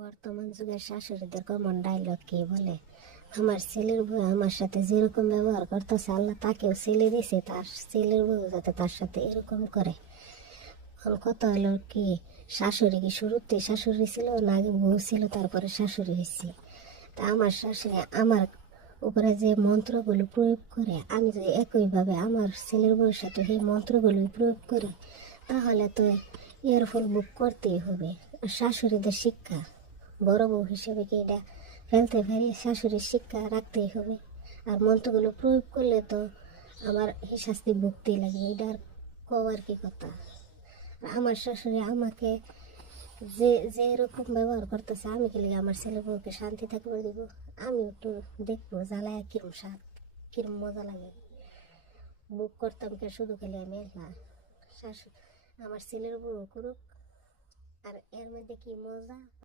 বর্তমান যুগের শাশুড়িদের common dialogue কি বলে, আমার ছেলের বউ আমার সাথে যেরকম ব্যবহার করতেছে আল্লাহ তাকেও ছেলে দিছে, তার ছেলের বউ যাতে তার সাথে এরকম করে। এখন কথা হলো কি, শাশুড়ি কি শুরুতে শাশুড়ি ছিল না আগে বউ ছিল তারপরে শাশুড়ি হয়েছে? তা আমার শাশুড়ি আমার উপরে যে মন্ত্রগুলো প্রয়োগ করে, আমি যদি একইভাবে আমার ছেলের বউয়ের সাথে সেই মন্ত্রগুলো প্রয়োগ করি তাহলে তো এর ফল ভোগ করতেই হবে। আর শাশুড়িদের শিক্ষা, বড় বউ হিসেবে কি এটা ফেলতে পারি? শাশুড়ির শিক্ষা রাখতেই হবে। আর মন্ত্রগুলো প্রয়োগ করলে তো আমার এই শাস্তি ভুগতেই লাগে, এটা আর কওয়ার কি কথা। আমার শাশুড়ি আমাকে যে যে এরকম ব্যবহার করতেছে, আমি কি লাগে আমার ছেলে বউকে শান্তি থাকবে দিব? আমি একটু দেখবো জ্বালায় কিরম স্বাদ, কিরম মজা লাগে। বুক করতাম কে শুধু খেলে আমি না, শাশু আমার ছেলের বউ করুক, আর এর মধ্যে কি মজা।